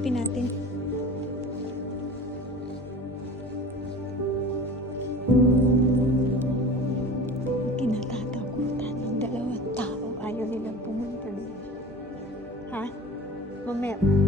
Silipin natin. Kinatatakutan ng dalawang tao. Ayaw nilang pumunta dito. Ha? Mamaya.